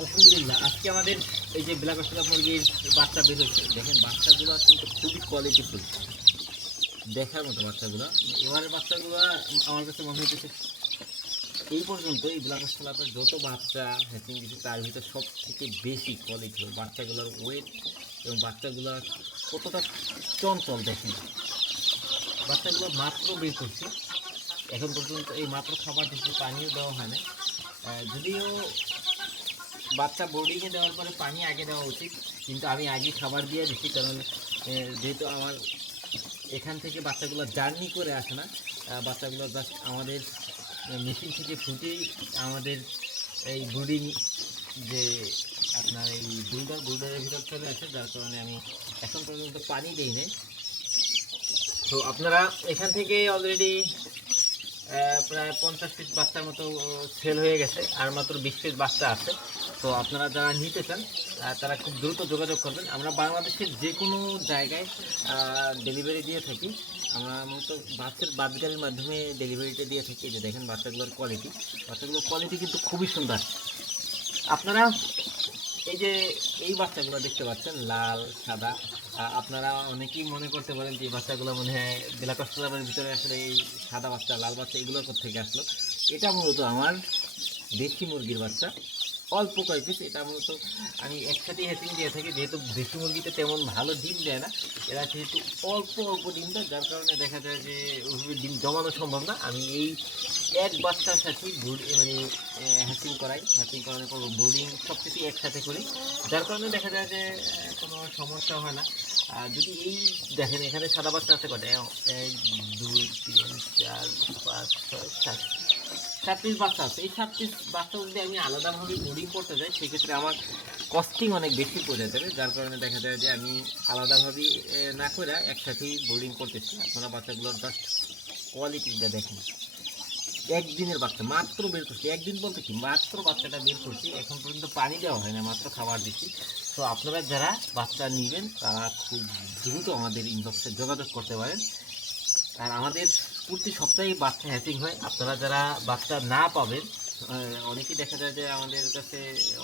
আলহামদুলিল্লাহ, আজকে আমাদের এই যে ব্ল্যাক অস্ট্রেলিয়া মুরগির বাচ্চা বের হয়েছে, দেখেন বাচ্চাগুলো কিন্তু খুবই কোয়ালিটিফুল, দেখার মতো বাচ্চাগুলো। এবারের বাচ্চাগুলো আমার কাছে মনে হচ্ছে এই পর্যন্ত এই ব্ল্যাক অস্ট্রেলিয়ার যত বাচ্চা হ্যাচিং দিচ্ছে তার ভিতরে সব থেকে বেশি কোয়ালিটি বাচ্চাগুলোর ওয়েট এবং বাচ্চাগুলো কতটা চঞ্চল দেখেন। বাচ্চাগুলো মাত্র বের করছে, এখন পর্যন্ত এই মাত্র খাবার দিচ্ছে, পানিও দেওয়া হয় না। যদিও বাচ্চা বোর্ডিংয়ে দেওয়ার পরে পানি আগে দেওয়া উচিত, কিন্তু আমি আগে খাবার দিয়ে দিচ্ছি, কারণ যেহেতু আমার এখান থেকে বাচ্চাগুলো জার্নি করে আসে না, বাচ্চাগুলো জাস্ট আমাদের মেশিন থেকে ফুটেই আমাদের এই ব্রুডিং যে আপনার এই ব্রুডারের ভিতর চলে আসে, যার কারণে আমি এখন পর্যন্ত পানি দিই নাই। তো আপনারা এখান থেকে অলরেডি প্রায় 50 পিস বাচ্চার মতো সেল হয়ে গেছে, আর মাত্র 20 পিস বাচ্চা আছে। তো আপনারা যারা নিতে চান তারা খুব দ্রুত যোগাযোগ করবেন। আমরা বাংলাদেশের যে কোনো জায়গায় ডেলিভারি দিয়ে থাকি। আমরা মূলত বাসের বাস গাড়ির মাধ্যমে ডেলিভারিটা দিয়ে থাকি। যে দেখেন বাচ্চাগুলোর বাচ্চাগুলোর কোয়ালিটি কিন্তু খুবই সুন্দর। আপনারা এই যে এই বাচ্চাগুলো দেখতে পাচ্ছেন লাল সাদা, আপনারা অনেকেই মনে করতে পারেন যে এই বাচ্চাগুলো মনে হয় ব্ল্যাক অস্ট্রেলিয়ার ভিতরে আসলে এই সাদা বাচ্চা লাল বাচ্চা এগুলো কোথা থেকে আসলো। এটা মূলত আমার দেশি মুরগির বাচ্চা, অল্প কয়েক পিস। এটা মূলত আমি একসাথেই হ্যাচিং দিয়ে থাকি, যেহেতু দেশি মুরগিতে তেমন ভালো ডিম দেয় না, এরা যেহেতু অল্প অল্প ডিম দেয়, যার কারণে দেখা যায় যে ওইভাবে ডিম জমানো সম্ভব না। আমি এই এক বাচ্চার সাথেই মানে হ্যাচিং করানোর পর বোর্ডিং সব কিছুই একসাথে করি, যার কারণে দেখা যায় যে কোনো সমস্যা হয় না। আর যদি এই দেখেন এখানে সাদা বাচ্চা আছে কটা, 1 2 3 4 5 6 7 7 পিস বাচ্চা আছে। এই 7 পিস বাচ্চা যদি আমি আলাদাভাবে বোর্ডিং করতে যাই, সেক্ষেত্রে আমার কস্টিং অনেক বেশি পড়ে যাবে, যার কারণে দেখা যায় যে আমি আলাদাভাবে না করে একসাথেই বোর্ডিং করতেছি। আপনারা বাচ্চাগুলোর জাস্ট কোয়ালিটিটা দেখেন। একদিনের বাচ্চা মাত্র বের করছি, একদিন বলতে কি মাত্র বাচ্চাটা বের করছি, এখন পর্যন্ত পানি দেওয়া হয় না, মাত্র খাবার দিচ্ছি। তো আপনারা যারা বাচ্চা নেবেন তারা খুব দ্রুত আমাদের ইনবক্সে যোগাযোগ করতে পারেন। আর আমাদের প্রতি সপ্তাহে বাচ্চা হ্যাচিং হয়। আপনারা যারা বাচ্চা না পাবেন, অনেকেই দেখা যায় যে আমাদের কাছে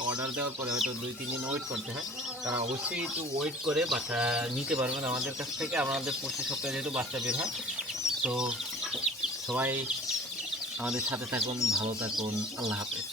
অর্ডার দেওয়ার পরে হয়তো 2-3 দিন ওয়েট করতে হয়, তারা অবশ্যই একটু ওয়েট করে বাচ্চা নিতে পারবেন আমাদের কাছ থেকে। আমাদের প্রতি সপ্তাহে যেহেতু বাচ্চা বের হয়, তো সবাই আমাদের সাথে থাকুন, ভালো থাকুন, আল্লাহ হাফেজ।